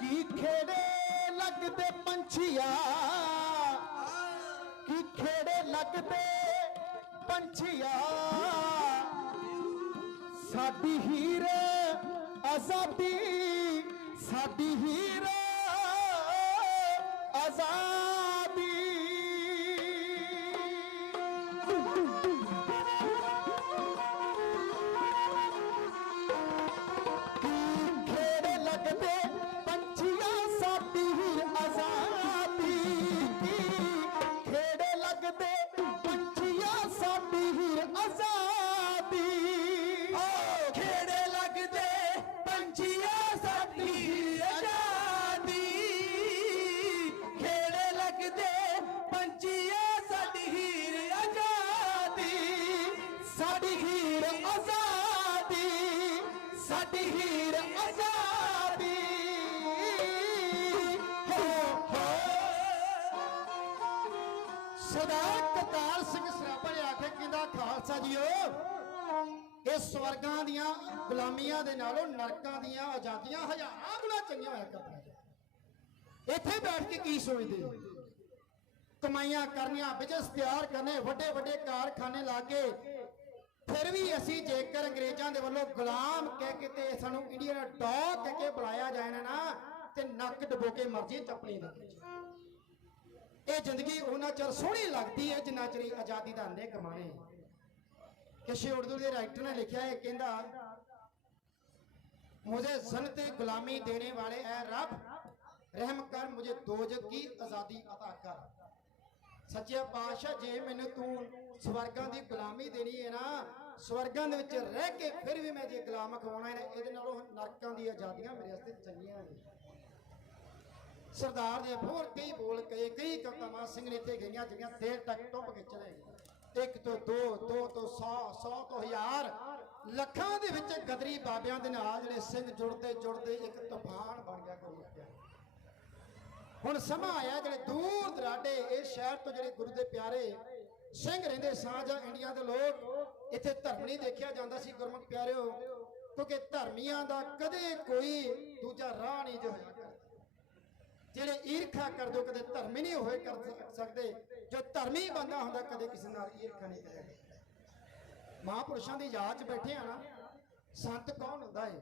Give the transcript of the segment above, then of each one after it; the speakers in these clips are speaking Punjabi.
की खेड़े लगते पंछिया की खेड़े लगते पंछिया साडी हीर आजादी साडी हीर आजादी खेड़े लगते पंछिया साडी हीर आजादी खेड़े लगते पंछिया साडी हीर आजादी खेड़े लगते पंछिया साडी आजादी खेड़े लगते पंछिया साडी हीर आजादी साडी हीर आजादी साडी हीर आजादी हो सरदार करतार सिंह सराभा ने आखे कहंदा खालसा जीओ ਇਹ ਸਵਰਗਾਂ ਦੀਆਂ ਗੁਲਾਮੀਆਂ ਦੇ ਨਾਲੋਂ ਨਰਕਾਂ ਦੀਆਂ ਆਜ਼ਾਦੀਆਂ ਹਜ਼ਾਰਾਂ ਗੁਣਾ ਚੰਗੀਆਂ ਹੋਇਆ ਕਰਦੀਆਂ। ਇੱਥੇ ਬੈਠ ਕੇ ਕੀ ਸੋਚਦੇ ਹੋ? ਕਮਾਈਆਂ ਕਰਨੀਆਂ, ਬਿਜ਼ਨਸ ਤਿਆਰ ਕਰਨੇ, ਵੱਡੇ ਵੱਡੇ ਕਾਰਖਾਨੇ ਲਾ ਕੇ ਫਿਰ ਵੀ ਅਸੀਂ ਜੇਕਰ ਅੰਗਰੇਜ਼ਾਂ ਦੇ ਵੱਲੋਂ ਗੁਲਾਮ ਕਹਿ ਕੇ ਤੇ ਸਾਨੂੰ ਇੰਡੀਆ ਦਾ ਡੌਗ ਕਹਿ ਕੇ ਬੁਲਾਇਆ ਜਾਏ ਨਾ ਤੇ ਨੱਕ ਡਬੋ ਕੇ ਮਰਜੀ ਚੱਪਣੀ ਲੱਗੇ। ਇਹ ਜ਼ਿੰਦਗੀ ਉਹਨਾਂ ਚਿਰ ਸੋਹਣੀ ਲੱਗਦੀ ਹੈ ਜਿੰਨਾ ਚਿਰ ਆਜ਼ਾਦੀ ਦਾ ਅੰਨੇ ਕਮਾਣੇ। किसी उर्दू के राइटर ने लिखा है कहता मुझे जन्नत गुलामी देने वाले ऐ रब रहम कर मुझे दोजख की आजादी अता कर। सच्चे पातशाह जे मैंने तू स्वर्गां दी गुलामी देनी है ना स्वर्गां दे विच रह के फिर भी मैं जे गुलाम खवाना है इहदे नालों नरकां दी आजादियां मेरे वास्ते चंगियां ने। सरदार दे होर कई बोल कई कवितावां सिंह ने इत्थे गईयां जिहड़ियां देर तक टुप के चले गए। एक तो दो दो तो सौ सौ तो हजार लखां दे विच गदरी बाबियां दे नाल जिहड़े सिंह जुड़दे जुड़दे एक तूफान बन गया गुरु। हुण समां आया जिहड़े दूर दराडे इस शहर तो जिहड़े गुरु दे प्यारे सिंह रहिंदे सां जां इंडिया दे लोग इत्थे धर्म नहीं देखिया जांदा सी गुरमुख प्यारिओ क्योंकि धर्मियां दा कदे कोई दूजा राह नहीं जो होया करदा। ਜਿਹੜੇ ਈਰਖਾ ਕਰਦੇ ਹੋ ਕਦੇ ਧਰਮੀ ਨਹੀਂ ਹੋਏ ਕਰ ਸਕਦੇ ਜੋ ਧਰਮੀ ਬੰਦਾ ਹੁੰਦਾ ਕਦੇ ਕਿਸੇ ਨਾਲ ਈਰਖਾ ਨਹੀਂ ਕਰੇਗਾ। ਮਹਾਂਪੁਰਸ਼ਾਂ ਦੀ ਯਾਦ 'ਚ ਬੈਠੇ ਆ ਨਾ ਸੰਤ ਕੌਣ ਹੁੰਦਾ ਹੈ?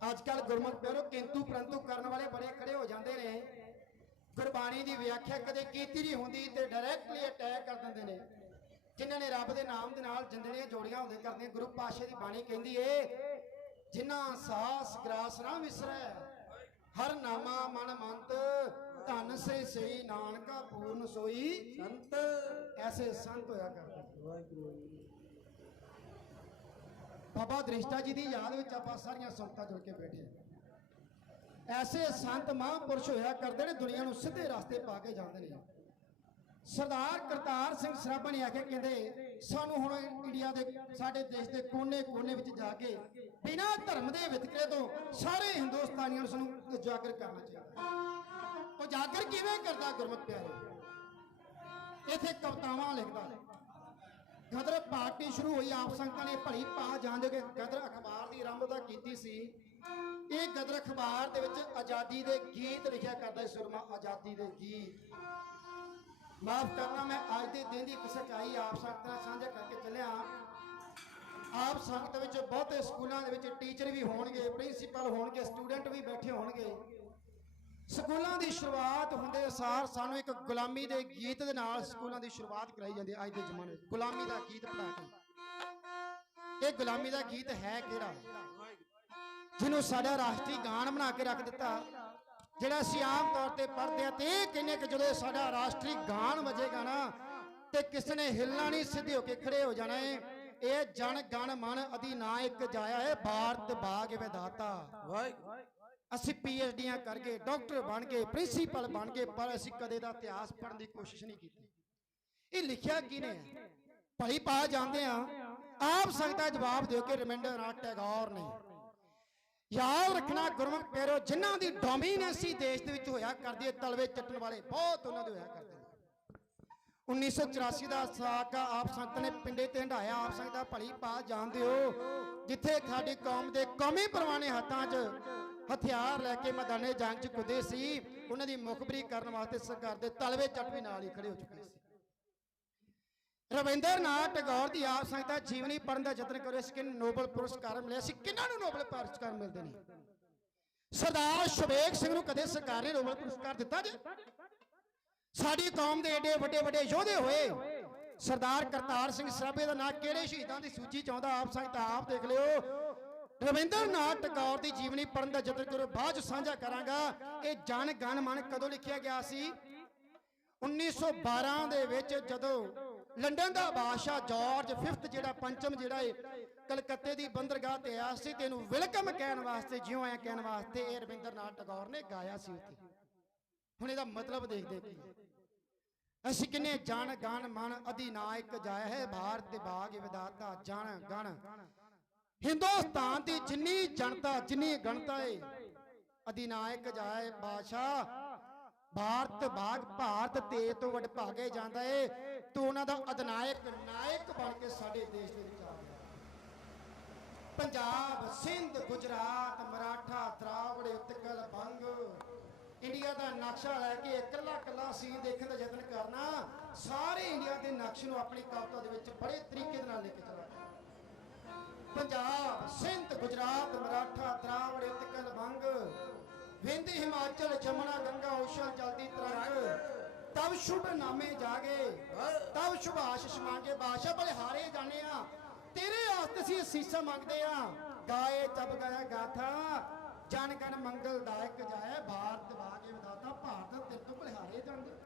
ਅੱਜ ਕੱਲ ਗੁਰਮੁਖ ਪਿਆਰੋ ਕਿੰਤੂ ਪਰੰਤੂ ਕਰਨ ਵਾਲੇ ਬੜੇ ਖੜੇ ਹੋ ਜਾਂਦੇ ਨੇ। ਗੁਰਬਾਣੀ ਦੀ ਵਿਆਖਿਆ ਕਦੇ ਕੀਤੀ ਨਹੀਂ ਹੁੰਦੀ ਤੇ ਡਾਇਰੈਕਟਲੀ ਅਟੈਕ ਕਰ ਦਿੰਦੇ ਨੇ। ਜਿਨ੍ਹਾਂ ਨੇ ਰੱਬ ਦੇ ਨਾਮ ਦੇ ਨਾਲ ਜਿੰਦੜੀਆਂ ਜੋੜੀਆਂ ਹੁੰਦੇ ਕਰਦੇ ਗੁਰੂ ਪਾਤਸ਼ਾਹ ਦੀ ਬਾਣੀ ਕਹਿੰਦੀ ਏ ਜਿਨ੍ਹਾਂ ਸਾਸ ਗਰਾਸ ਨਾ ਵਿਸਰੈ हर नामा मन मंत धन से सही नानका पूर्ण सोई संत। ऐसे संत होया करते। बाबा दृष्टा जी की याद में आप सारिया संगतां जुड़ के बैठे ऐसे संत महापुरुष होया करते हैं दुनिया को सीधे रास्ते पा के जाते हैं। सरदार करतार सिंह सराभा ने आके कहते सानू हुण इंडिया दे साडे देश के कोने कोने विच जाके बिना धर्म के वितकरे तो सारे हिंदुस्तानियों को सानू उजागर करना चाहिए। उजागर किवें करदा गुरमुख प्यारे? इत्थे कवितावां लिखदा गदर पार्टी शुरू हुई आप संगतां ने भली पा जान के गदर अखबार की आरंभता की सी। ये गदर अखबार दे विच आज़ादी के गीत लिखिया करदा सुरमा आज़ादी के गीत। माफ करना मैं अज के दिन की एक सच्चाई आप संगत साझा करके चलिया। आप संगत में बहुते स्कूलों के टीचर भी होणगे प्रिंसीपल होणगे स्टूडेंट भी बैठे होणगे। स्कूलों की शुरुआत होंदे सार सानू एक गुलामी के गीत के नाल स्कूलों की शुरुआत कराई जाती है। अज के जमाने गुलामी का गीत पढ़ा के ये गुलामी का गीत है किहड़ा जिन्हों साडा राष्ट्रीय गान बना के रख दिता ਜਿਹੜਾ ਅਸੀਂ आम तौर पर पढ़ते हैं। तो ये कहने कि जो साडा राष्ट्रीय गान बजेगा ना तो किसी ने हिलना नहीं सीधे होके खड़े हो जाना है। ये जन गण मन अधिनायक जाया है भारत भाग विधाता। असी PhD कर गए डॉक्टर बन गए प्रिंसीपल बन गए पर असी कदे दा इतिहास पढ़ने की कोशिश नहीं की। ये लिखिया किने भली पा जाते हैं आप संगत जवाब दो कि रविंद्रनाथ टैगोर ने। याद रखना गुरमुख प्यारो जिन्हां दी डोमिनेंसी देश दे विच होया करदी है तलवे चट्टण वाले बहुत उन्हां दे होया करदे 1984 ਦਾ ਸਾਕਾ ਆਪ ਸੰਗਤ ਨੇ ਪਿੰਡੇ ਤੇ ਹੰਡਾਇਆ। ਆਪ ਸੰਗਤ ਦਾ ਭਲੀ ਬਾਤ ਜਾਣਦੇ ਹੋ, ਜਿੱਥੇ ਸਾਡੀ ਕੌਮ ਦੇ ਕੌਮੀ ਪਰਵਾਨੇ ਹੱਥਾਂ 'ਚ ਹਥਿਆਰ ਲੈ ਕੇ ਮੈਦਾਨੇ ਜੰਗ 'ਚ ਕੁੱਦੇ ਸੀ, ਉਹਨਾਂ ਦੀ ਮੁਖਬਰੀ ਕਰਨ ਵਾਸਤੇ ਸਰਕਾਰ ਦੇ ਤਲਵੇ ਚੱਟ ਵੀ ਨਾਲ ਹੀ ਖੜੇ ਹੋ ਚੁੱਕੇ ਸੀ। ਰਵਿੰਦਰਨਾਥ ਟੈਗੋਰ ਦੀ ਆਪ ਸੰਗਤ ਦਾ ਜੀਵਨੀ ਪੜ੍ਹਨ ਦਾ ਯਤਨ ਕਰਿਆ ਸੀ ਕਿ ਨੋਬਲ ਪੁਰਸਕਾਰ ਮਿਲਿਆ ਸੀ। ਕਿਹਨਾਂ ਨੂੰ ਨੋਬਲ ਪੁਰਸਕਾਰ ਮਿਲਦੇ ਨੇ? ਸਰਦਾਰ ਸ਼ਵੇਕ ਸਿੰਘ ਨੂੰ ਕਦੇ ਸਰਕਾਰ ਨੇ ਨੋਬਲ ਪੁਰਸਕਾਰ ਦਿੱਤਾ ਜੀ? ਸਾਡੀ ਕੌਮ ਦੇ ਏਡੇ ਵੱਡੇ ਵੱਡੇ ਯੋਧੇ ਹੋਏ ਸਰਦਾਰ ਕਰਤਾਰ ਸਿੰਘ ਸਰਾਭੇ ਦਾ ਨਾਂ ਕਿਹੜੇ ਸ਼ਹੀਦਾਂ ਦੀ ਸੂਚੀ ਚ ਆਉਂਦਾ? ਆਪ ਸੰਗਤ ਆਪ ਦੇਖ ਲਿਓ। ਰਵਿੰਦਰਨਾਥ ਟੈਗੋਰ ਦੀ ਜੀਵਨੀ ਪੜ੍ਹਨ ਦਾ ਯਤਨ ਕਰੋ, ਬਾਅਦ ਚ ਸਾਂਝਾ ਕਰਾਂਗਾ। ਇਹ ਜਨ ਗਣ ਮਨ ਕਦੋਂ ਲਿਖਿਆ ਗਿਆ ਸੀ? 1912 ਦੇ ਵਿੱਚ, ਜਦੋਂ ਲੰਡਨ ਦਾ ਬਾਦਸ਼ਾਹ ਜਾਰਜ ਫਿਫਥ ਜਿਹੜਾ ਪੰਚਮ ਜਿਹੜਾ ਕਲਕੱਤੇ ਦੀ ਬੰਦਰਗਾਹ ਤੇ ਆਇਆ ਸੀ ਤੇ ਇਹਨੂੰ ਵੈਲਕਮ ਕਹਿਣ ਵਾਸਤੇ, ਜਿਉਂ ਆਇਆ ਕਹਿਣ ਵਾਸਤੇ ਇਹ ਰਵਿੰਦਰਨਾਥ ਟੈਗੋਰ ਨੇ ਗਾਇਆ ਸੀ ਉੱਥੇ। ਹੁਣ ਇਹਦਾ ਮਤਲਬ ਦੇਖਦੇ ਕੀ ਅਸੀਂ ਕਿੰਨੇ ਜਨ ਗਣ ਮਨ ਅਧਿਨਾਇਕ ਜਾਇਆ ਹੈ ਭਾਰਤ ਦੇ ਬਾਗ ਵਿਦਾਤਾ ਜਨ ਗਣ। ਹਿੰਦੁਸਤਾਨ ਦੀ ਜਿੰਨੀ ਜਨਤਾ ਜਿੰਨੀ ਗਣਤਾ ਹੈ ਅਧਿਨਾਇਕ ਜਾਏ ਬਾਦਸ਼ਾਹ ਭਾਰਤ ਬਾਗ ਭਾਰਤ ਤੇ ਤੋਂ ਵੱਡ ਭਾਗੇ ਜਾਂਦਾ ਏ। ਤੂੰ ਉਹਨਾਂ ਦਾ ਅਧਿਨਾਇਕ ਨਾਇਕ ਬਣ ਕੇ ਸਾਡੇ ਦੇਸ਼ ਦੇ ਵਿੱਚ ਆ ਗਿਆ। ਪੰਜਾਬ ਸਿੰਧ ਗੁਜਰਾਤ ਮਰਾਠਾ ਤਰਾਵੜ ਉਤਕਲ ਬੰਗ ਇੰਡੀਆ ਦਾ ਨਕਸ਼ਾ ਲੈ ਕੇ ਇਕੱਲਾ ਇਕੱਲਾ ਸੀਨ ਦੇਖਣ ਦਾ ਯਤਨ ਕਰਨਾ। ਸਾਰੇ ਇੰਡੀਆ ਦੇ ਨਕਸ਼ੇ ਨੂੰ ਆਪਣੀ ਕਵਿਤਾ ਦੇ ਵਿੱਚ ਬੜੇ ਤਰੀਕੇ ਦੇ ਨਾਲ ਲੈ ਕੇ ਚੱਲਣਾ। ਪੰਜਾਬ ਸਿੰਧ ਗੁਜਰਾਤ ਮਰਾਠਾ ਤਰਾਵੜ ਉਤਕਲ ਬੰਗ ਵਿੰਧ ਹਿਮਾਚਲ ਜਮਨਾ ਗੰਗਾ ਓਸ਼ਨ ਚਲਦੀ ਤਰੰਗ ਤਬ ਸ਼ੁਭ ਨਾਮੇ ਜਾਗੇ ਤਬ ਸ਼ੁਭ ਆਸ਼ਿਸ਼ ਮੰਗੇ। ਬਾਦਸ਼ਾਹ ਬੜੇ ਹਾਰੇ ਜਾਣੇ ਆ, ਤੇਰੇ ਆਸਤੇ ਸੀ ਅਸੀਸਾਂ ਮੰਗਦੇ ਆ। ਗਾਏ ਤਬ ਗਾਇਆ ਗਾਥਾ ਜਨ ਗਣ ਮੰਗਲਦਾਇਕ ਜਾਏ ਭਾਰਤ ਬਾਗੇ ਵਿਦਾਤਾ ਭਾਰਤ ਤੇਰੇ ਤੋਂ ਬਲਿਹਾਰੇ ਜਾਂਦੇ।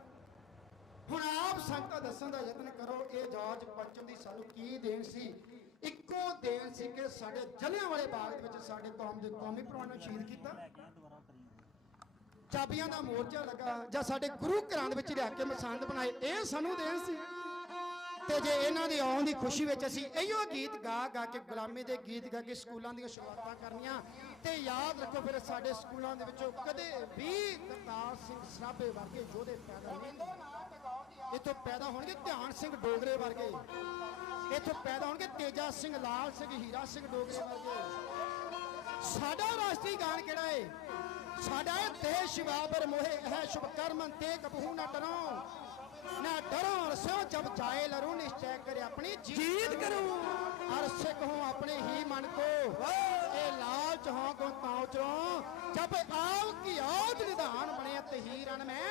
ਹੁਣ ਆਪ ਸੰਗਤਾਂ ਦੱਸਣ ਦਾ ਯਤਨ ਕਰੋ ਇਹ ਜਾਰਜ ਪੰਚਮ ਦੀ ਸਾਨੂੰ ਕੀ ਦੇਣ ਸੀ? ਇੱਕੋ ਦੇਣ ਸੀ ਕਿ ਸਾਡੇ ਜਲਿਆਂਵਾਲੇ ਬਾਗ ਦੇ ਵਿੱਚ ਸਾਡੇ ਕੌਮ ਦੇ ਕੌਮੀ ਪਰਵਾਨੇ ਨੂੰ ਸ਼ਹੀਦ ਕੀਤਾ, ਚਾਬੀਆਂ ਦਾ ਮੋਰਚਾ ਲੱਗਾ, ਜਾਂ ਸਾਡੇ ਗੁਰੂ ਘਰਾਂ ਦੇ ਵਿੱਚ ਲਿਆ ਕੇ ਮਸੰਦ ਬਣਾਏ, ਇਹ ਸਾਨੂੰ ਦੇਣ ਸੀ। ਤੇ ਜੇ ਇਹਨਾਂ ਦੀ ਆਉਣ ਦੀ ਖੁਸ਼ੀ ਵਿੱਚ ਅਸੀਂ ਇਹੋ ਗੀਤ ਗਾ ਗਾ ਕੇ ਗੁਲਾਮੀ ਦੇ ਗੀਤ ਗਾ ਕੇ ਸਕੂਲਾਂ ਦੀਆਂ ਸ਼ੁਰੂਆਤਾਂ ਕਰਨੀਆਂ, ਤੇ ਯਾਦ ਰੱਖੋ ਫਿਰ ਸਾਡੇ ਸਕੂਲਾਂ ਦੇ ਵਿੱਚੋਂ ਕਦੇ ਵੀ ਕਰਤਾਰ ਸਿੰਘ ਸਰਾਭੇ ਵਰਗੇ ਯੋਧੇ ਪੈਦਾ ਨਹੀਂ ਹੋਣਗੇ। ਇੱਥੋਂ ਪੈਦਾ ਹੋਣਗੇ ਧਿਆਨ ਸਿੰਘ ਡੋਗਰੇ ਵਰਗੇ, ਇੱਥੋਂ ਪੈਦਾ ਹੋਣਗੇ ਤੇਜਾ ਸਿੰਘ ਲਾਲ ਸਿੰਘ ਹੀਰਾ ਸਿੰਘ ਡੋਗਰੇ ਵਰਗੇ। ਸਾਡਾ ਰਾਸ਼ਟਰੀ ਗਾਨ ਕਿਹੜਾ ਹੈ? ਸਾਡਾ ਹੈ ਦੇਸ਼ ਬਾਬਰ ਮੋਹੇ ਹੈ ਸ਼ੁਭ ਕਰਮਨ ਤੇ ਕਬਹੂ ਨਾ ਡਰੋ ना डरो सो जब जाए लरू निश्चय करे अपनी जीत करूं हर सिख हूं अपने ही मन को ए लालच हो को ताउचो जब आओ की औद निधान बने तहीरन में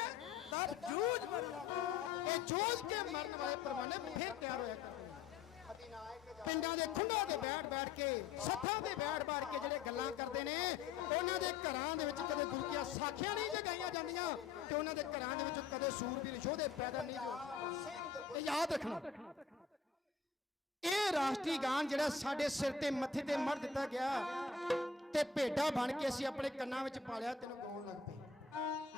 तब जूझ मरना ए जूझ के मरने वाले परवाने फिर तैयार होया करते ਪਿੰਡਾਂ ਦੇ ਖੁੰਡਾਂ ਤੇ ਬੈਠ ਕੇ ਸੱਥਾਂ ਤੇ ਬੈਠ ਕੇ ਜਿਹੜੇ ਗੱਲਾਂ ਕਰਦੇ ਨੇ, ਉਹਨਾਂ ਦੇ ਘਰਾਂ ਦੇ ਵਿੱਚ ਕਦੇ ਗੁਰੂ ਦੀਆਂ ਸਾਖੀਆਂ ਨਹੀਂ ਜਗਾਈਆਂ ਜਾਂਦੀਆਂ ਤੇ ਉਹਨਾਂ ਦੇ ਘਰਾਂ ਦੇ ਵਿੱਚ ਕਦੇ ਸੂਰਬੀਰ ਯੋਧੇ ਪੈਦਾ ਨਹੀਂ ਹੋਏ। ਇਹ ਯਾਦ ਰੱਖਣਾ। ਇਹ ਰਾਸ਼ਟਰੀ ਗਾਨ ਜਿਹੜਾ ਸਾਡੇ ਸਿਰ ਤੇ ਮੱਥੇ ਤੇ ਮੜ ਦਿੱਤਾ ਗਿਆ ਤੇ ਭੇਡਾਂ ਬਣ ਕੇ ਅਸੀਂ ਆਪਣੇ ਕੰਨਾਂ ਵਿੱਚ ਪਾ ਲਿਆ, ਤੈਨੂੰ ਗਾਉਣ ਲੱਗ ਪਏ।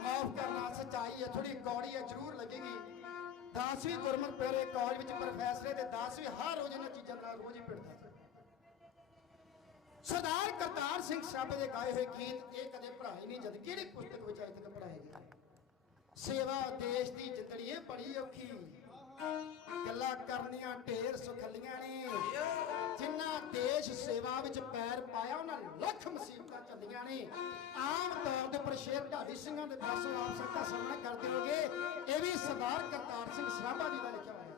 ਮਾਫ ਕਰਨਾ, ਸੱਚਾਈ ਹੈ, ਥੋੜੀ ਕੌੜੀ ਹੈ, ਜ਼ਰੂਰ ਲੱਗੇਗੀ। 10ਵੀਂ ਗੁਰਮੁਖ ਪਿਆਰੇ ਕਾਲਜ ਵਿੱਚ ਪ੍ਰੋਫੈਸਰ ਤੇ 10ਵੀਂ ਹਰ ਰੋਜ਼ ਇਹਨਾਂ ਚੀਜ਼ਾਂ ਨਾਲ ਰੋਜ਼ ਹੀ ਪਿੜਦਾ। ਸਰਦਾਰ ਕਰਤਾਰ ਸਿੰਘ ਸਰਾਭੇ ਦੇ ਗਾਏ ਹੋਏ ਗੀਤ ਇਹ ਕਦੇ ਪੜ੍ਹਾਏ ਨਹੀਂ, ਜਦ ਕਿਹੜੀ ਪੁਸਤਕ ਵਿੱਚ ਅਜੇ ਤੱਕ ਪੜ੍ਹਾਏ ਗਏ। ਸੇਵਾ ਦੇਸ਼ ਦੀ ਜਿੱਤੜੀਏ ਬੜੀ ਔਖੀ, ਗੱਲਾਂ ਕਰਨੀਆਂ ਢੇਰ ਸੁਖਲੀਆਂ ਨੇ। ਜਿਨ੍ਹਾਂ ਦੇਸ਼ ਸੇਵਾ ਵਿੱਚ ਪੈਰ ਪਾਇਆ ਉਹਨਾਂ ਲੱਖ ਮੁਸੀਬਤਾਂ ਚੱਲੀਆਂ ਨੇ। ਆਮ ਤੌਰ ਦੇ ਉੱਪਰ ਸ਼ੇਰ ਢਾਡੀ ਸਿੰਘਾਂ ਦੇ ਪਾਸੋਂ ਆਪ ਸੰਗਤਾਂ ਸਾਹਮਣੇ ਕਰਦੇ ਹੋਗੇ। ਇਹ ਵੀ ਸਰਦਾਰ ਕਰਤਾਰ ਸਿੰਘ ਸਰਾਭਾ ਜੀ ਦਾ ਲਿਖਿਆ ਹੋਇਆ।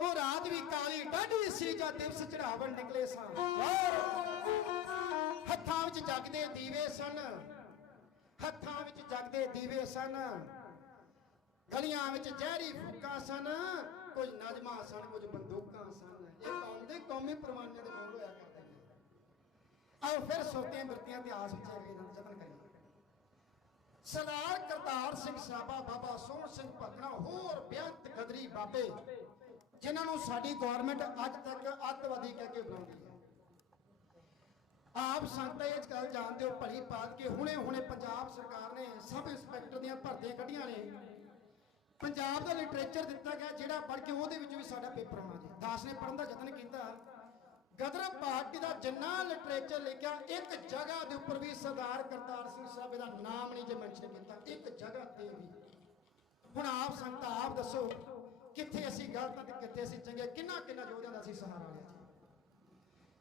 ਉਹ ਰਾਤ ਵੀ ਕਾਲੀ ਡਾਢੀ ਸੀ ਜਦ ਦਿਵਸ ਚੜਾਵਣ ਨਿਕਲੇ ਸਨ। ਹੱਥਾਂ ਵਿੱਚ ਜਗਦੇ ਦੀਵੇ ਸਨ, ਹੱਥਾਂ ਵਿੱਚ ਜਗਦੇ ਦੀਵੇ ਸਨ। ਗਲੀਆਂ ਵਿੱਚ ਜ਼ਹਿਰੀ ਫੂਕਾਂ ਸਨ, ਕੁਝ ਨਜ਼ਮਾਂ ਸਨ, ਕੁਝ ਬੰਦੂਕਾਂ ਸਨ। ਇਹ ਕੌਮ ਦੇ ਕੌਮੀ ਪਰਵਾਨੇ ਦੇ ਬੋਲ ਹੋਇਆ ਕਰਦੇ ਨੇ। ਆਓ ਫਿਰ ਸੋਤੀਆਂ ਬਿਰਤੀਆਂ ਦੇ ਆਸ ਵਿੱਚ ਅਗਲੇ ਦਿਨ ਯਤਨ ਕਰੀਏ। ਸਰਦਾਰ ਕਰਤਾਰ ਸਿੰਘ ਸਰਾਭਾ, ਬਾਬਾ ਸੋਹਣ ਸਿੰਘ ਭਕਨਾ, ਹੋਰ ਬੇਅੰਤ ਗਦਰੀ ਬਾਬੇ ਜਿਨ੍ਹਾਂ ਨੂੰ ਸਾਡੀ ਗੌਰਮੈਂਟ ਅੱਜ ਤੱਕ ਅੱਤਵਾਦੀ ਕਹਿ ਕੇ ਬੁਲਾਉਂਦੀ ਹੈ। ਆਪ ਸੰਗਤਾਂ ਇਹ ਗੱਲ ਜਾਣਦੇ ਹੋ ਭਲੀ ਬਾਤ ਕਿ ਹੁਣੇ ਪੰਜਾਬ ਸਰਕਾਰ ਨੇ ਸਬ ਇੰਸਪੈਕਟਰ ਦੀਆਂ ਭਰਤੀਆਂ ਕੱਢੀਆਂ ਨੇ। ਪੰਜਾਬ ਦਾ ਲਿਟਰੇਚਰ ਦਿੱਤਾ ਗਿਆ ਜਿਹੜਾ ਪੜ੍ਹ ਕੇ ਉਹਦੇ ਵਿੱਚ ਵੀ ਸਾਡਾ ਪੇਪਰ ਆਉਣਾ ਜੀ। ਦਾਸ ਨੇ ਪੜ੍ਹਨ ਦਾ ਯਤਨ ਕੀਤਾ। ਗਦਰ ਪਾਰਟੀ ਦਾ ਜਿੰਨਾ ਲਿਟਰੇਚਰ ਲਿਖਿਆ ਇੱਕ ਜਗ੍ਹਾ ਦੇ ਉੱਪਰ ਵੀ ਸਰਦਾਰ ਕਰਤਾਰ ਸਿੰਘ ਸਰਾਭੇ ਦਾ ਨਾਮ ਨਹੀਂ ਜੇ ਮੈਂਸ਼ਨ ਕੀਤਾ, ਇੱਕ ਜਗ੍ਹਾ ਤੇ ਵੀ। ਹੁਣ ਆਪ ਸੰਗਤਾਂ ਆਪ ਦੱਸੋ ਕਿੱਥੇ ਅਸੀਂ ਗਲਤ ਹਾਂ ਤੇ ਕਿੱਥੇ ਅਸੀਂ ਚੰਗੇ, ਕਿੰਨਾ ਕਿੰਨਾ ਯੋਧਿਆਂ ਦਾ ਅਸੀਂ ਸਹਾਰਾ ਲਿਆ।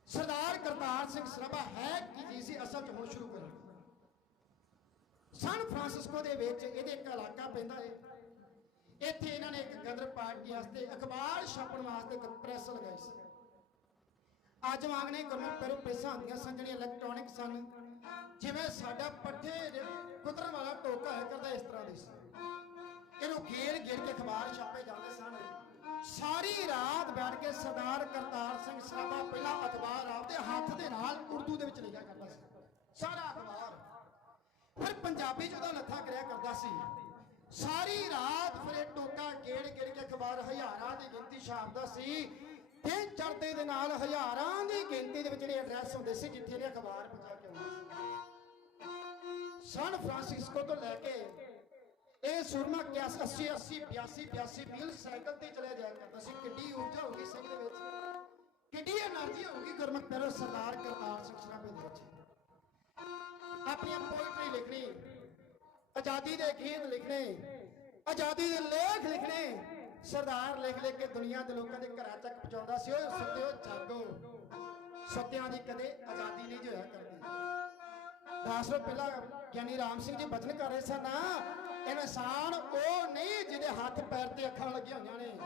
ਸਰਦਾਰ ਕਰਤਾਰ ਸਿੰਘ ਸਰਾਭਾ ਹੈ ਕੀ ਜੀ ਸੀ ਅਸਲ 'ਚ ਹੁਣ ਸ਼ੁਰੂ ਕਰਾਂ। ਸਨ ਫਰਾਂਸਿਸਕੋ ਦੇ ਵਿੱਚ ਇਹਦੇ ਇੱਕ ਇਲਾਕਾ ਪੈਂਦਾ ਹੈ। ਇੱਥੇ ਇਹਨਾਂ ਨੇ ਇੱਕ ਗਦਰ ਪਾਰਟੀ ਵਾਸਤੇ ਅਖਬਾਰ ਛਾਪਣ ਵਾਸਤੇ ਇੱਕ ਪ੍ਰੈਸ ਲਗਾਈ ਸੀ। ਅੱਜ ਵਾਂਗ ਨੇ ਗੁਰਮੁਖ ਪਰ ਪ੍ਰੈਸਾਂ ਹੁੰਦੀਆਂ ਸਨ ਜਿਹੜੀਆਂ ਇਲੈਕਟ੍ਰੋਨਿਕ ਸਨ, ਜਿਵੇਂ ਸਾਡਾ ਪੱਠੇ ਕੁਤਰਨ ਵਾਲਾ ਟੋਕਾ ਹੈ ਕਰਦਾ ਇਸ ਤਰ੍ਹਾਂ ਦੀ ਸੀ। ਇਹਨੂੰ ਘੇਰ ਘੇਰ ਕੇ ਅਖਬਾਰ ਛਾਪੇ ਜਾਂਦੇ ਸਨ। ਸਾਰੀ ਰਾਤ ਬੈਠ ਕੇ ਸਰਦਾਰ ਕਰਤਾਰ ਸਿੰਘ ਸਰਾਭਾ ਪਹਿਲਾਂ ਅਖਬਾਰ ਆਪਦੇ ਹੱਥ ਦੇ ਨਾਲ ਉਰਦੂ ਦੇ ਵਿੱਚ ਲਿਖਿਆ ਕਰਦਾ ਸੀ, ਸਾਰਾ ਅਖਬਾਰ। ਫਿਰ ਪੰਜਾਬੀ 'ਚ ਉਹਦਾ ਲੱਥਾ ਕਰਿਆ ਕਰਦਾ ਸੀ। ਸਾਰੀ ਰਾਤ ਫਿਰ ਇਹ ਟੋਕਾ ਗੇੜ ਗੇੜ ਕੇ ਅਖਬਾਰ ਹਜ਼ਾਰਾਂ ਦੀ ਗਿਣਤੀ ਛਾਪਦਾ ਸੀ। ਦਿਨ ਚੜ੍ਹਦੇ ਦੇ ਨਾਲ ਹਜ਼ਾਰਾਂ ਦੀ ਗਿਣਤੀ ਦੇ ਵਿੱਚ ਜਿਹੜੇ ਐਡਰੈਸ ਹੁੰਦੇ ਸੀ ਜਿੱਥੇ ਇਹ ਅਖਬਾਰ ਪਹੁੰਚਾ ਕੇ ਆਉਂਦੇ ਸੀ। ਸਨ ਫਰਾਂਸਿਸਕੋ ਤੋਂ ਲੈ ਕੇ ਇਹ ਸੂਰਮਾ 80 82 ਮੀਲ ਸਾਈਕਲ ਤੇ ਚਲਿਆ ਜਾਇਆ ਕਰਦਾ ਸੀ। ਕਿੱਡੀ ਊਰਜਾ ਹੋਊਗੀ ਸਿੰਘ ਦੇ ਵਿੱਚ, ਕਿੱਡੀ એનર્ਜੀ ਹੋਊਗੀ ਗੁਰਮੁਖ ਪਿਆਰੇ ਸਰਦਾਰ ਕਰਤਾਰ ਸਿੰਘ ਸਰਾਭੇ ਦੇ ਵਿੱਚ। ਆਪਣੀਆਂ ਪੋਇਟਰੀ ਲਿਖਣੀ, ਆਜ਼ਾਦੀ ਦੇ ਗੀਤ ਲਿਖਣੇ, ਆਜ਼ਾਦੀ ਦੇ ਲੇਖ ਲਿਖਣੇ। ਸਰਦਾਰ ਲਿਖ ਲਿਖ ਕੇ ਦੁਨੀਆ ਦੇ ਲੋਕਾਂ ਦੇ ਘਰਾਂ ਤੱਕ ਪਹੁੰਚਾਉਂਦਾ ਸੀ। ਓਏ ਸੁੱਤਿਓ ਜਾਗੋ, ਸੱਤਿਆਂ ਦੀ ਕਦੇ ਆਜ਼ਾਦੀ ਨਹੀਂ ਹੋਇਆ ਕਰਦੀ। 10 ਰੋਜ਼ ਪਹਿਲਾਂ ਗਿਆਨੀ ਰਾਮ ਸਿੰਘ ਜੀ ਬਚਨ ਕਰ ਰਹੇ ਸਨ, ਇਨਸਾਨ ਉਹ ਨਹੀਂ ਜਿਹਦੇ ਹੱਥ ਪੈਰ ਤੇ ਅੱਖਾਂ ਲੱਗੀਆਂ ਹੋਈਆਂ ਨੇ।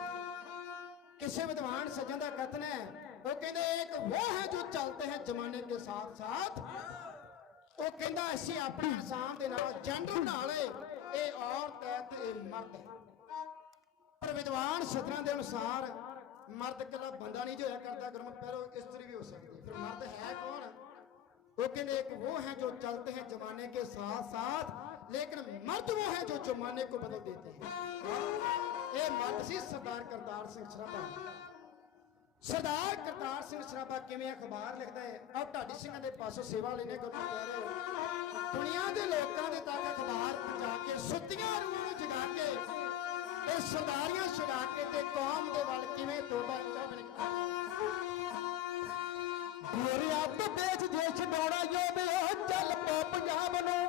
ਕਿਸੇ ਵਿਦਵਾਨ ਸੱਜਣ ਦਾ ਕਥਨ ਹੈ, ਉਹ ਕਹਿੰਦੇ ਇੱਕ ਉਹ ਹੈ ਜੋ ਚਲਤੇ ਹੈ ਜ਼ਮਾਨੇ ਕੇ ਸਾਥ ਸਾਥ। ਉਹ ਕਹਿੰਦਾ ਅਸੀਂ ਆਪਣੇ ਇਨਸਾਨ ਦੇ ਨਾਲ ਜੈਂਡਰ ਬਣਾ ਲਏ, ਇਹ ਔਰਤ ਹੈ ਤੇ ਇਹ ਮਰਦ ਹੈ। ਪਰ ਵਿਦਵਾਨ ਸੱਜਣਾਂ ਦੇ ਅਨੁਸਾਰ ਮਰਦ ਇਕੱਲਾ ਬੰਦਾ ਨਹੀਂ ਜੋ ਹੋਇਆ ਕਰਦਾ ਗੁਰਮੁਖ ਪਿਆਰੋ, ਇਸਤਰੀ ਵੀ ਹੋ ਸਕਦੀ। ਫਿਰ ਮਰਦ ਹੈ ਕੌਣ? वो कहते एक वो है जो चलते हैं जमाने के साथ साथ, लेकिन मर्द वो है जो जमाने को बदल देते हैं। ये मर्द सी सरदार करतार सिंह सराभा। सरदार करतार सिंह सराभा किवें अखबार लिखता है। अब ढाडी सिंह के पासों सेवा लेने को कह रहे हो, दुनिया के लोगों के तक अखबार पहुंचा के सुत्तियां रूहां नूं जगा के ये सरदारियां छड़ा के ते कौम दे वल किवें तोबा ਗੋਰਿਆਂ ਤੋਂ ਦੇਸ਼ ਜੇ ਛਡਾਉਣਾ ਯੋਧਿਓ ਚੱਲ ਪੋ ਪੰਜਾਬ ਨੂੰ।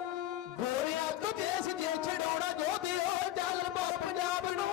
ਗੋਰਿਆਂ ਤੋਂ ਦੇਸ਼ ਜੇ ਛਡਾਉਣਾ ਯੋਧਿਓ ਚੱਲ ਪੋ ਪੰਜਾਬ ਨੂੰ।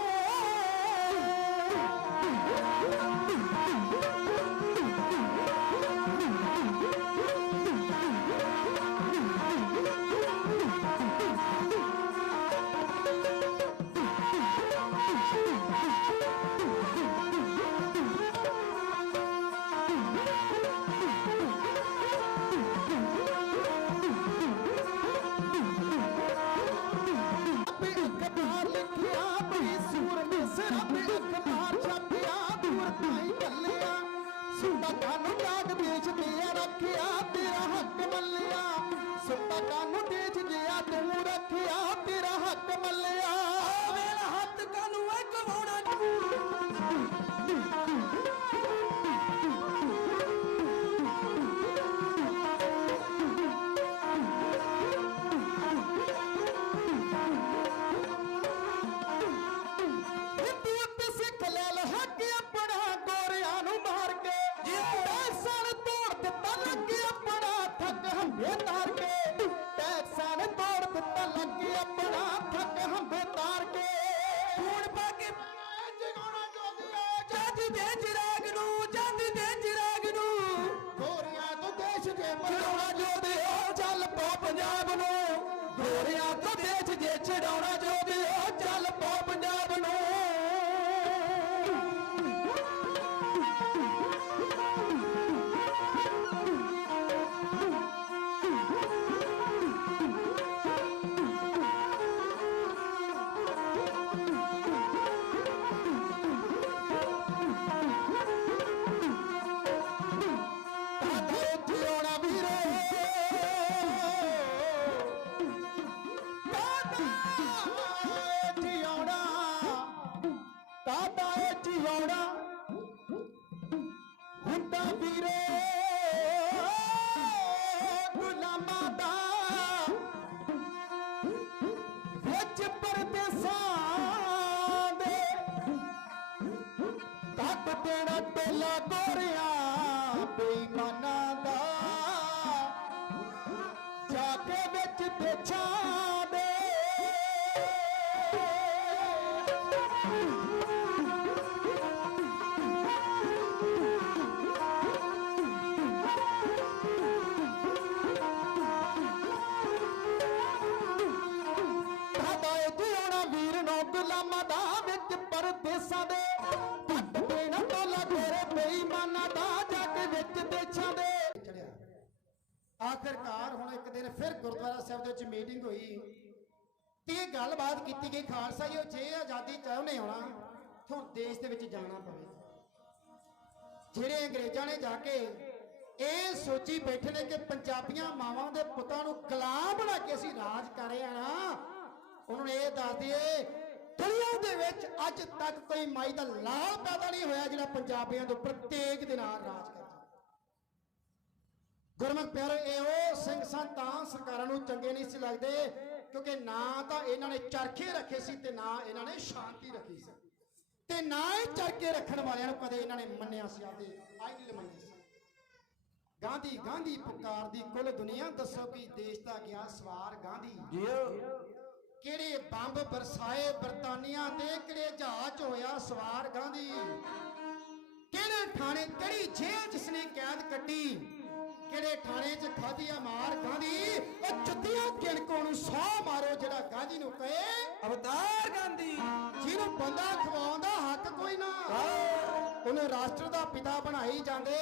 ਆਖਿਰਕਾਰ ਹੁਣ ਇੱਕ ਦਿਨ ਫਿਰ ਗੁਰਦੁਆਰਾ ਸਾਹਿਬ ਦੇ ਵਿੱਚ ਮੀਟਿੰਗ ਹੋਈ ਤੇ ਇਹ ਗੱਲਬਾਤ ਕੀਤੀ ਗਈ ਖਾਲਸਾ ਜੀ ਜੇ ਆਜ਼ਾਦੀ ਚਾਹੁੰਦੇ ਹੋਣਾ ਤੁਹਾਨੂੰ ਦੇਸ਼ ਦੇ ਵਿੱਚ ਜਾਣਾ ਪਵੇ। ਜਿਹੜੇ ਅੰਗਰੇਜ਼ਾਂ ਨੇ ਜਾ ਕੇ ਇਹ ਸੋਚੀ ਬੈਠੇ ਨੇ ਕਿ ਪੰਜਾਬੀਆਂ ਮਾਵਾਂ ਦੇ ਪੁੱਤਾਂ ਨੂੰ ਗੁਲਾਮ ਬਣਾ ਕੇ ਅਸੀਂ ਰਾਜ ਕਰ ਰਹੇ ਆ ਨਾ, ਉਹਨਾਂ ਨੂੰ ਇਹ ਦੱਸ ਦਈਏ ਦੁਨੀਆ ਦੇ ਵਿੱਚ ਅੱਜ ਤੱਕ ਕੋਈ ਮਾਈ ਦਾ ਲਾਲ ਪੈਦਾ ਨਹੀਂ ਹੋਇਆ ਜਿਹੜਾ ਪੰਜਾਬੀਆਂ ਦੇ ਉੱਪਰ ਤੇਗ ਦੇ ਨਾਲ ਰਾਜ ਕਰਦਾ। ਗੁਰਮੁਖ ਪਿਆਰੇ ਇਹ ਉਹ ਸਿੰਘ ਸਨ ਤਾਂ ਸਰਕਾਰਾਂ ਨੂੰ ਚੰਗੇ ਨਹੀਂ ਸੀ ਲੱਗਦੇ ਕਿਉਂਕਿ ਨਾ ਤਾਂ ਇਹਨਾਂ ਨੇ ਚਰਖੇ ਰੱਖੇ ਸੀ ਤੇ ਨਾ ਇਹਨਾਂ ਨੇ ਸ਼ਾਂਤੀ ਰੱਖੀ ਸੀ ਤੇ ਨਾ ਹੀ ਚਰਖੇ ਰੱਖਣ ਵਾਲਿਆਂ ਨੂੰ ਕਦੇ ਇਹਨਾਂ ਨੇ ਮੰਨਿਆ ਸੀ, ਆਪਦੇ ਆਈਡਲ ਮੰਨੇ ਸੀ। ਗਾਂਧੀ ਗਾਂਧੀ ਪੁਕਾਰਦੀ ਕੁੱਲ ਦੁਨੀਆ, ਦੱਸੋ ਕਿ ਦੇਸ਼ ਦਾ ਗਿਆ ਸਵਾਰ ਗਾਂਧੀ। ਕਿਹੜੇ ਬੰਬ ਬਰਸਾਏ ਬਰਤਾਨੀਆ ਤੇ ਕਿਹੜੇ ਜਹਾਜ਼ ਹੋਇਆ ਸਵਾਰ ਗਾਂਧੀ। ਕਿਹੜੇ ਥਾਣੇ ਕਿਹੜੀ ਜੇਲ੍ਹ ਜਿਸਨੇ ਕੈਦ ਕੱਟੀ, ਕਿਹੜੇ ਥਾਣੇ 'ਚ ਖਾਧੀ ਆ ਮਾਰ ਗਾਂਧੀ। ਉਹ ਜੁੱਤੀਆਂ ਕਿਣਕੋ ਨੂੰ 100 ਮਾਰੋ ਜਿਹੜਾ ਗਾਂਧੀ ਨੂੰ ਕਹੇ ਅਵਤਾਰ ਗਾਂਧੀ, ਜਿਹਨੂੰ ਬੰਦਾ ਖਵਾਉਣ ਦਾ ਹੱਕ ਕੋਈ ਨਾ, ਉਹਨੂੰ ਰਾਸ਼ਟਰ ਦਾ ਪਿਤਾ ਬਣਾਈ ਜਾਂਦੇ।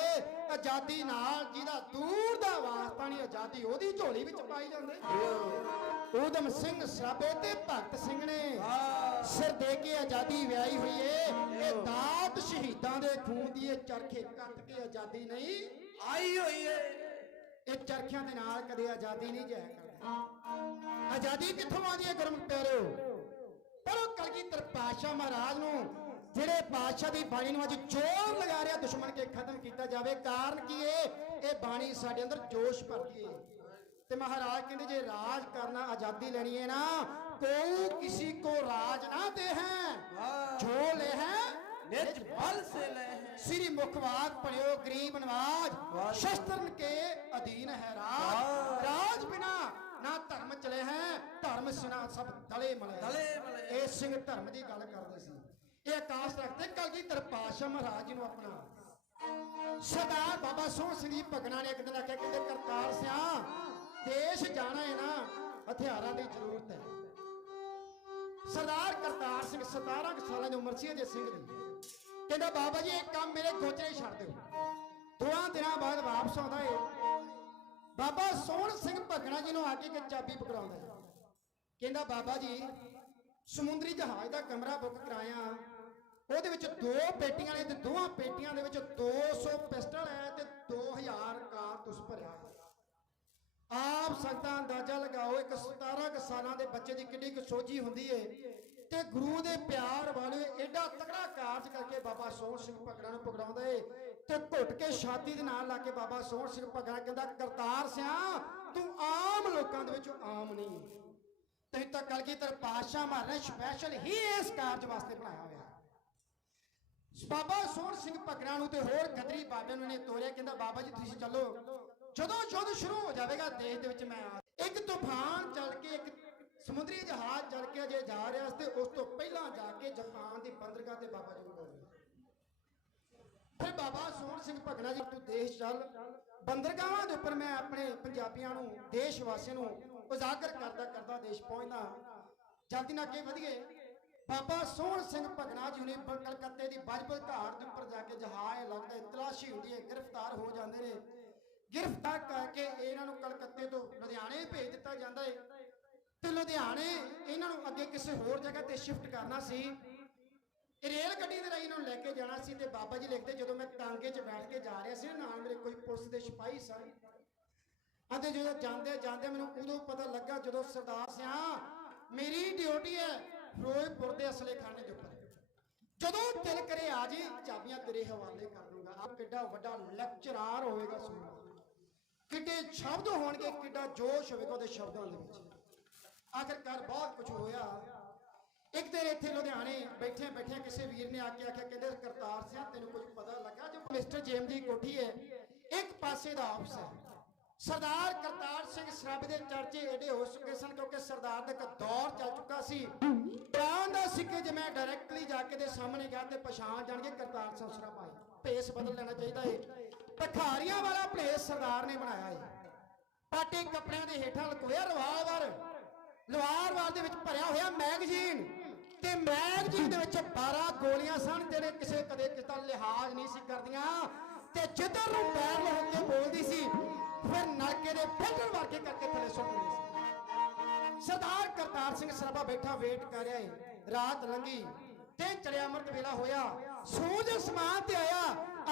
ਆਜ਼ਾਦੀ ਨਾਲ ਜਿਹਦਾ ਦੂਰ ਦਾ ਵਾਸਤਾ ਨਹੀਂ, ਆਜ਼ਾਦੀ ਉਹਦੀ ਝੋਲੀ ਵਿੱਚ ਪਾਈ ਜਾਂਦੇ। ਊਧਮ ਸਿੰਘ ਸਰਾਭੇ ਤੇ ਭਗਤ ਸਿੰਘ ਨੇ ਸਿਰ ਦੇ ਕੇ ਆਜ਼ਾਦੀ ਵਿਆਹੀ ਹੋਈ ਏ। ਇਹ ਦਾਤ ਸ਼ਹੀਦਾਂ ਦੇ ਖੂਨ ਦੀ ਇਹ ਚਰਖੇ ਕੱਟ ਕੇ ਆਜ਼ਾਦੀ ਨਹੀਂ ਆਈ ਹੋਈ ਏ। ਇਹ ਚਰਖਿਆਂ ਦੇ ਨਾਲ ਕਦੇ ਆਜ਼ਾਦੀ ਨਹੀਂ ਜਾਇਆ ਕਰਦੀ। ਆਜ਼ਾਦੀ ਕਿੱਥੋਂ ਆਉਂਦੀ ਹੈ ਗੁਰਮੁਖ ਪਿਆਰਿਓ? ਪਰ ਉਹ ਕਲਗੀਧਰ ਪਾਤਸ਼ਾਹ ਮਹਾਰਾਜ ਨੂੰ ਜਿਹੜੇ ਪਾਤਸ਼ਾਹ ਦੀ ਬਾਣੀ ਨੂੰ ਅੱਜ ਜ਼ੋਰ ਲਗਾ ਰਿਹਾ ਦੁਸ਼ਮਣ ਕੇ ਖਤਮ ਕੀਤਾ ਜਾਵੇ। ਕਾਰਨ ਕੀ ਏ? ਇਹ ਬਾਣੀ ਸਾਡੇ ਅੰਦਰ ਜੋਸ਼ ਭਰਦੀ ਏ ਤੇ ਮਹਾਰਾਜ ਕਹਿੰਦੇ ਜੇ ਰਾਜ ਕਰਨਾ ਆਜ਼ਾਦੀ ਲੈਣੀ ਹੈ ਨਾ ਕੋਈ ਕਿਸੇ को राज ना दे हैं जो ले हैं निज बल से ले हैं। श्री मुखवाक पढ़ियो गरीब नवाज, शस्त्र के अधीन है राज। राज बिना ना धर्म चले हैं, धर्म सिना सब दले मले। ਇਹ ਸਿੰਘ ਧਰਮ ਦੀ ਗੱਲ ਕਰਦੇ ਸੀ। ਇਹ ਆਕਾਸ਼ ਰੱਖਦੇ ਕਲਗੀਧਰ ਪਾਤਸ਼ਾਹ ਮਹਾਰਾਜ ਜੀ ਨੂੰ ਆਪਣਾ। ਸਰਦਾਰ ਬਾਬਾ ਸੋਹਣ ਸਿੰਘ ਜੀ ਭਗਨਾ ਨੇ ਇੱਕ ਦਿਨ ਆਖਿਆ ਕਿ ਕਰਤਾਰ ਸਿਆ ਦੇਸ਼ ਜਾਣਾ ਹੈ ਨਾ ਹਥਿਆਰਾਂ ਦੀ ਜ਼ਰੂਰਤ ਹੈ। ਸਰਦਾਰ ਕਰਤਾਰ ਸਿੰਘ 17 ਸਾਲਾਂ ਦੀ ਉਮਰ ਸੀ ਅਜੇ ਸਿੰਘ ਦੀ। ਕਹਿੰਦਾ ਬਾਬਾ ਜੀ ਇਹ ਕੰਮ ਮੇਰੇ ਗੋਚਰੇ ਛੱਡ ਦਿਓ। 2 ਦਿਨਾਂ ਬਾਅਦ ਵਾਪਸ ਆਉਂਦਾ ਏ। ਬਾਬਾ ਸੋਹਣ ਸਿੰਘ ਭਗਨਾ ਜੀ ਨੂੰ ਆ ਕੇ ਇੱਕ ਚਾਬੀ ਪਕੜਾਉਂਦਾ ਹੈ। ਕਹਿੰਦਾ ਬਾਬਾ ਜੀ ਸਮੁੰਦਰੀ ਜਹਾਜ਼ ਦਾ ਕਮਰਾ ਬੁੱਕ ਕਰਾਇਆ, ਉਹਦੇ ਵਿੱਚ 2 ਪੇਟੀਆਂ ਨੇ ਤੇ ਦੋਹਾਂ ਪੇਟੀਆਂ ਦੇ ਵਿੱਚ 200 ਪਿਸਟਲ ਹੈ ਤੇ 2000 ਕਾਰਤੂਸ ਭਰਿਆ ਹੈ। ਆਪ ਸੰਗਤਾਂ ਅੰਦਾਜ਼ਾ ਲਗਾਓ ਇੱਕ 17 ਸਾਲਾਂ ਦੇ ਬੱਚੇ ਦੀ ਕਿੰਨੀ ਕੁ ਸੋਝੀ ਹੁੰਦੀ ਏ ਤੇ ਗੁਰੂ ਦੇ ਪਿਆਰ ਵਾਲੇ ਐਡਾ ਤਕੜਾ ਕਾਰਜ ਕਰਕੇ ਬਾਬਾ ਸੋਹਣ ਸਿੰਘ ਭਗਨਾ ਨੂੰ ਪਕੜਾਉਂਦਾ ਏ ਤੇ ਘੁੱਟ ਕੇ ਛਾਤੀ ਦੇ ਨਾਲ ਲਾ ਕੇ ਬਾਬਾ ਸੋਹਣ ਸਿੰਘ ਭਗਨਾ ਕਹਿੰਦਾ ਕਰਤਾਰ ਸਿਆ ਤੂੰ ਆਮ ਲੋਕਾਂ ਦੇ ਵਿੱਚ ਆਮ ਨਹੀਂ, ਤੈਨੂੰ ਤਾਂ ਕਲਗੀਧਰ ਪਾਤਸ਼ਾਹ ਮਹਾਰਾਜ ਨੇ ਸਪੈਸ਼ਲ ਹੀ ਇਸ ਕਾਰਜ ਵਾਸਤੇ ਬਣਾਇਆ ਹੋਇਆ। ਬਾਬਾ ਸੋਹਣ ਸਿੰਘ ਭਗਨਾ ਨੂੰ ਤੇ ਹੋਰ ਗਦਰੀ ਬਾਬੇ ਨੂੰ ਨੇ ਤੋਰਿਆ। ਕਹਿੰਦਾ ਬਾਬਾ ਜੀ ਤੁਸੀਂ ਚੱਲੋ, ਜਦੋਂ ਯੁੱਧ ਸ਼ੁਰੂ ਹੋ ਜਾਵੇਗਾ ਦੇਸ਼ ਦੇ ਵਿੱਚ ਮੈਂ ਇੱਕ ਤੂਫਾਨ ਚੱਲ ਕੇ ਇੱਕ ਸਮੁੰਦਰੀ ਜਹਾਜ਼ ਚੱਲ ਕੇ ਅਜੇ ਜਾ ਰਿਹਾ ਸੀ ਤੇ ਉਸ ਤੋਂ ਪਹਿਲਾਂ ਜਾ ਕੇ ਜਾਪਾਨ ਦੀ ਬੰਦਰਗਾਹ ਤੇ ਬਾਬਾ ਜੀ ਨੂੰ ਬੋਲਿਆ। ਫਿਰ ਬਾਬਾ ਸੋਹਣ ਸਿੰਘ ਭਗਨਾ ਜੀ ਤੂੰ ਦੇਸ਼ ਚੱਲ, ਬੰਦਰਗਾਹਾਂ ਦੇ ਉੱਪਰ ਮੈਂ ਆਪਣੇ ਪੰਜਾਬੀਆਂ ਨੂੰ ਦੇਸ਼ ਵਾਸੀਆਂ ਨੂੰ ਉਜਾਗਰ ਕਰਦਾ ਕਰਦਾ ਦੇਸ਼ ਪਹੁੰਚਦਾ। ਜਲਦੀ ਨਾਲ ਅੱਗੇ ਵਧੀਏ। ਬਾਬਾ ਸੋਹਣ ਸਿੰਘ ਭਗਨਾ ਜੀ ਨੇ ਕਲਕੱਤੇ ਦੀ ਬਾਜਪੁਰ ਘਾਟ ਦੇ ਉੱਪਰ ਜਾ ਕੇ ਜਹਾਜ਼ ਲੱਗਦਾ, ਤਲਾਸ਼ੀ ਹੁੰਦੀ ਹੈ, ਗ੍ਰਿਫਤਾਰ ਹੋ ਜਾਂਦੇ ਨੇ। गिरफ्तार करके इन्हों कलकत्ते तो लुधियाने भेज दिता जाता है तो लुधियाने इन्हों अगे किसी होर जगह ते शिफ्ट करना सी। रेल गड्डी दे राही इन्हों लैके जाना सी ते बाबा जी लिखते जो मैं टांगे च बैठ के जा रहा सी नाल मेरे कोई पुलिस के सिपाही सन। आते जो जाते जाते मैनूं उदों पता लगा जो सरदार सिया मेरी ड्यूटी है फिरोजपुर के असले खाने के उपर, जो दिल करे आ जी चाबियां तेरे हवाले कर दूंगा। आप किड्डा वड्डा लेक्चरार होएगा सुनना, किड्डे शब्द होणगे, किड्डा जोश होवेगा उहदे शब्दां दे विच। आखिरकार बहुत कुछ होया। एक दिन इत्थे लुधियाने बैठे बैठे किसी वीर ने आके आख्या कहंदे करतार सिंह तैनूं कुछ पता लगा जो मिस्टर जेम दी कोठी है एक पासे दा ऑफिस है। सरदार करतार सिंह सराभे दे चर्चे एडे हो चुके सन क्योंकि सरदार दा एक दौर चल चुका सी। प्राण दा सिक्के जे मैं डायरैक्टली जाके दे सामने गया ते पछाण जाणगे करतार सिंह सराभा भेस बदल लेना चाहिए है। पठारियां वाला भेस सरदार ने बनाया है। पाटे कपड़ियां दे हेठां लकोया रिवाल्वर, रिवाल्वर दे विच भरिया होया मैगजीन ते मैगजीन दे विच 12 गोलियां सन जेड़े किसे कदे किस दा लिहाज नहीं सी करदियां ते जिधर नूं पैर ला के बोलदी सी फिर नलके दे फिल्टर वर्गे करके थले सुट गए। सरदार करतार सिंह सराभा बैठा वेट कर रहा है। रात लंघी, दिन चढ़िया, अमृत वेला होया, सूरज आसमान ते आया।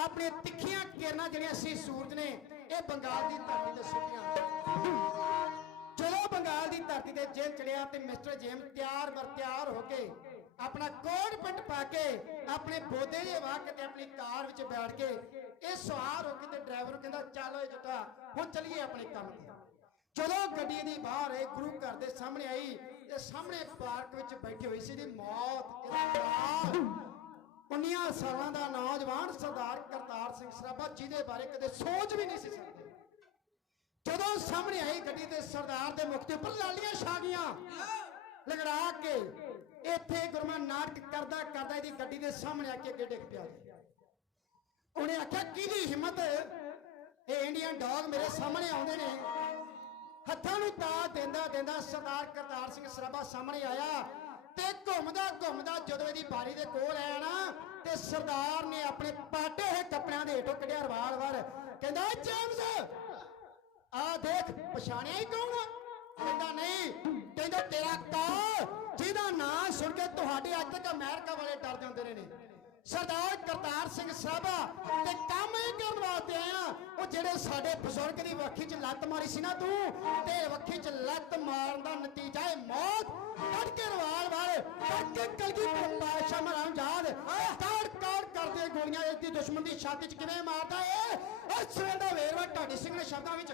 अपने तिखियां किरणां जिहड़ियां सी सूरज ने ये बंगाल की धरती ते सुटियां। जो बंगाल की धरती ते दिन चढ़िया ते मिस्टर जेम्स तैयार बर तैयार होके अपना कोट पैंट पा के अपने बोधे जे वाह के अपनी कार विच बैठ के ये सवार होके ते ड्राइवर कहंदा चलो जटा हुण चलिए अपने काम ते। चलो गड्डी दी बाहर है, गुरु घर दे सामने आई ते सामने पार्क विच बैठी हुई सी मौत। 19 सालां दा नौजवान सरदार करतार सिंह सराभा जिहदे बारे कदे सोच भी नहीं सी सकदे। जदों सामने आई गड्डी ते सरदार दे मुख दे उपर लालियां छा गईयां लगड़ा के इत्थे गुरमा नाटक करदा करदा इहदी गड्डी दे सामने आके अगे डिग पिया। उन्हें आख्या किहदी हिम्मत ये इंडियन डॉग मेरे सामने आउंदे ने। हत्थां नूं तां देंदा देंदा सरदार करतार सिंह सराभा सामने आया ते घुमदा घुमदा जदों इहदी बारी दे कोल आया ना ते सरदार ने अपने पाटे होए कपड़िਆਂ ਦੇ हेठों कढिया रिवाल्वर। कहंदा जेम्स आ देख पछाणिया ही कौन? कहंदा नहीं। कहंदा तेरा काल जिहदा नाम सुन के तुहाडे अज तक अमेरिका वाले डर जांदे ने। सरदार करतार सिंह सराभा ते काम ही करन वास्ते आया वो जेड़े साडे बजुर्ग दी वक्खी च लत्त मारी सी ना तू ते वक्खी च लत्त मारन दा नतीजा है मौत। कट के रिवाल्वर कट के कलगी पातशाह महाराज जाद काड़ काड़ करदे गोलियां इस दुश्मन दी छाती च किवें मारदा है। और सवेर दा वेरवा ढाडी सिंह ने शब्दां विच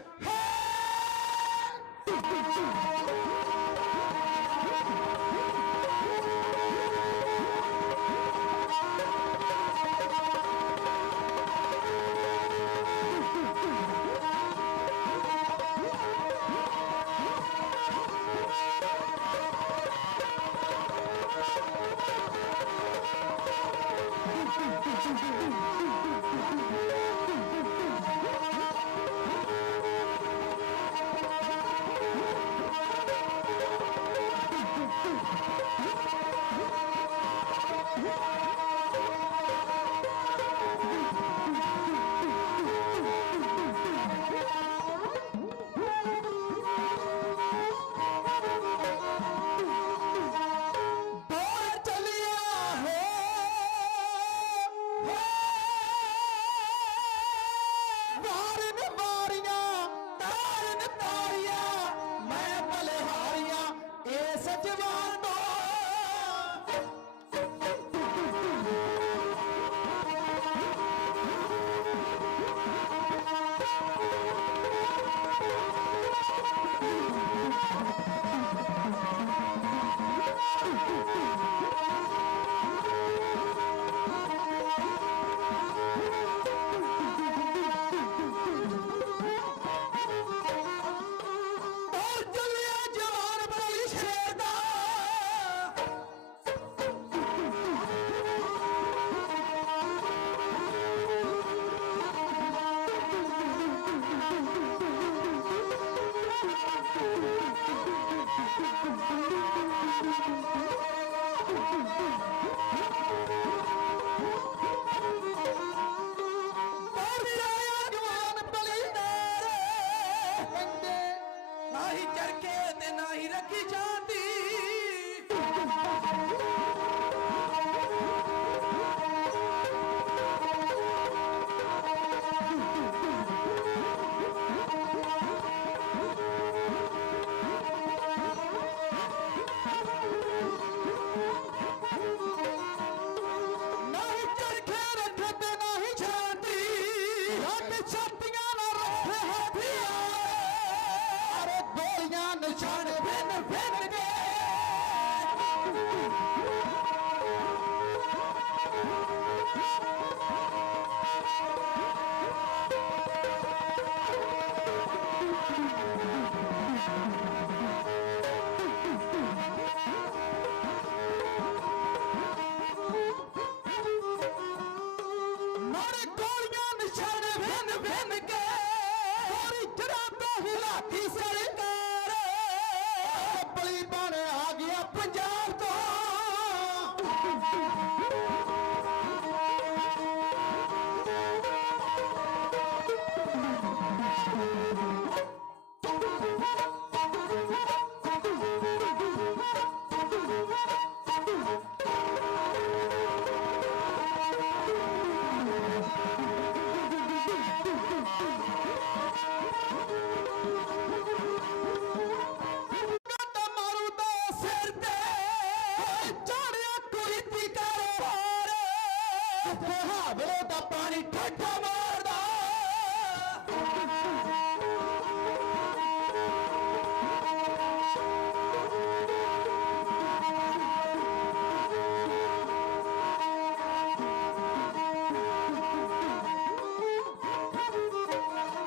ਠੱਠਾ ਮਾਰਦਾ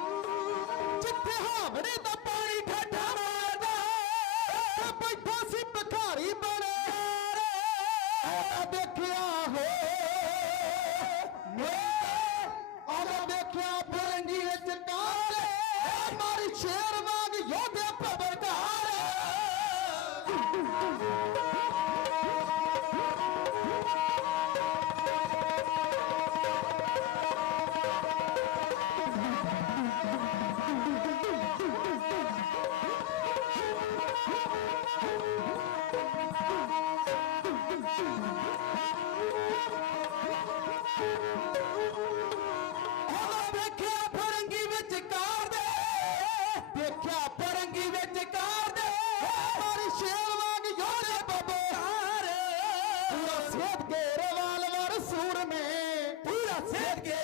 ਜਿੱਥੇ ਹਾਵੜੇ ਦਾ ਪਾਣੀ ਠੱਠਾ ਮਾਰਦਾ ਬੈਠਾ ਸੀ ਭਿਖਾਰੀ ਬਣੇ ਆਹ ਦੇਖਿਆ ਹੋ ਆਹ ਦੇਖਿਆ ਫਿਰੰਗੀ ਵਿੱਚ ਕਾਲੇ ਮਾਰੀ ਸ਼ੇਰ ਵਾਂਗ ਯੋਧੇ ਭਬਰਦਾਰ ਉਹਦਾ ਦੇਖਿਆ ਫਰੰਗੀ ਵਿੱਚ ਕਾਰ ਦੇ ਦੇਖਿਆ ਫਰੰਗੀ ਵਿੱਚ ਕਾਰ ਦੇ ਮਾਰੀ ਸ਼ੇਰ ਵਾਂਗ ਯੋਧੇ ਭਬਰਦਾਰ ਪੂਰਾ ਸੇਧ ਕੇ ਰਵਾਲਵਰ ਸੂਰ ਮੇ ਪੂਰਾ ਸੇਧ ਕੇ